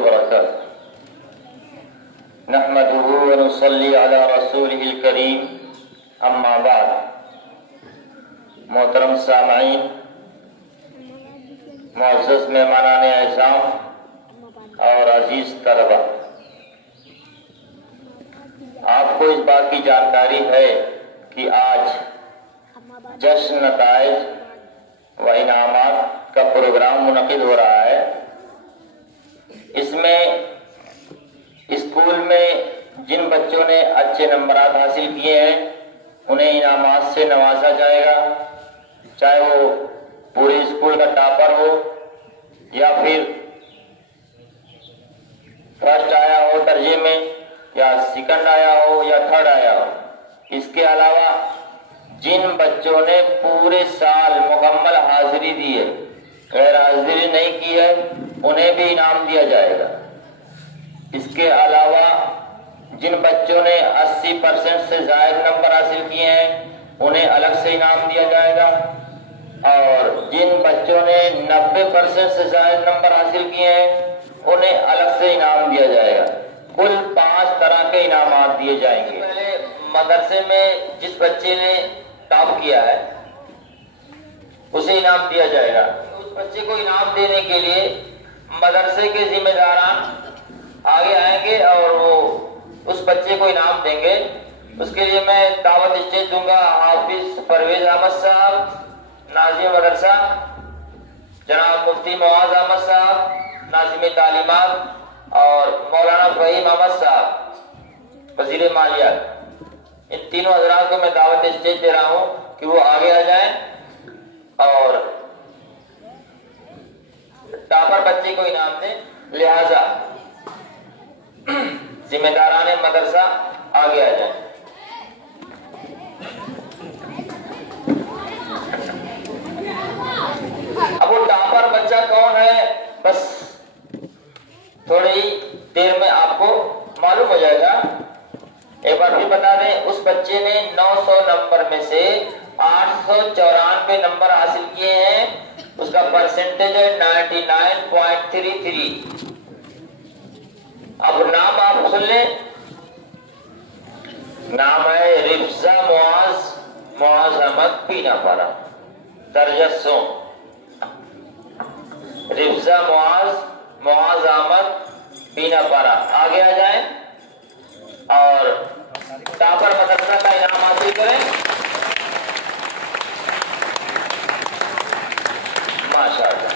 वबरकातुहू नहमदुहू व नुसल्ली अला रसूलिहिल करीम अम्मा बाद। मोहतरम सामईन, मुअज़्ज़ज़ मेहमानान एज़ाम और अजीज तलबा, आपको इस बात की जानकारी है कि आज जश्न नताइज व इनामात का प्रोग्राम मुनक़िद हो रहा है। इसमें स्कूल में जिन बच्चों ने अच्छे नंबरात हासिल किए हैं उन्हें इनामात से नवाजा जाएगा, चाहे वो पूरे स्कूल का टॉपर हो या फिर फर्स्ट आया हो दर्जे में, या सेकंड आया हो या थर्ड आया हो। इसके अलावा जिन बच्चों ने पूरे साल मुकम्मल हाजिरी दी है, गैर हाजिरी नहीं की है, उन्हें भी इनाम दिया जाएगा। इसके अलावा जिन बच्चों ने 80% से ज़ायद नंबर हासिल किए हैं उन्हें अलग से इनाम दिया जाएगा, और जिन बच्चों ने 90% से ज़ायद नंबर हासिल किए हैं उन्हें अलग से इनाम दिया जाएगा। कुल 5 तरह के इनामात दिए जाएंगे। पहले मदरसे में जिस बच्चे ने टॉप किया है उसे इनाम दिया जाएगा। उस बच्चे को इनाम देने के लिए मदरसे के जिम्मेदारान आगे आएंगे और वो उस बच्चे को इनाम देंगे। उसके लिए मैं दावत स्टेज दूंगा हाफिज परवेज अहमद साहब, नाज़िम मदरसा, जनाब मुफ्ती मुआज़ अहमद साहब, नाज़िम तालीमात, और मौलाना फ़हीम अहमद साहब, वज़ीर मालियात। इन तीनों हज़रात को मैं दावत स्टेज दे रहा हूँ कि वो आगे आ जाएं और टॉपर बच्चे को इनाम दें। लिहाजा जिम्मेदारान मदरसा आगे आ जाए। अब वो टॉपर बच्चा कौन है, बस थोड़ी ही देर में आपको मालूम हो जाएगा। एक बार फिर बता दें, उस बच्चे ने 900 नंबर में से 894 नंबर हासिल किए हैं। उसका परसेंटेज है 99.33। अब नाम आप सुन लें। नाम है रिफ्जा मुआज़ अहमद पीनापारा, दर्जा 100। रिफ्जा मुआज़ अहमद पीनापारा आगे आ जाएं और टॉपर मदरसा का इनाम हासिल करें। माशाअल्लाह।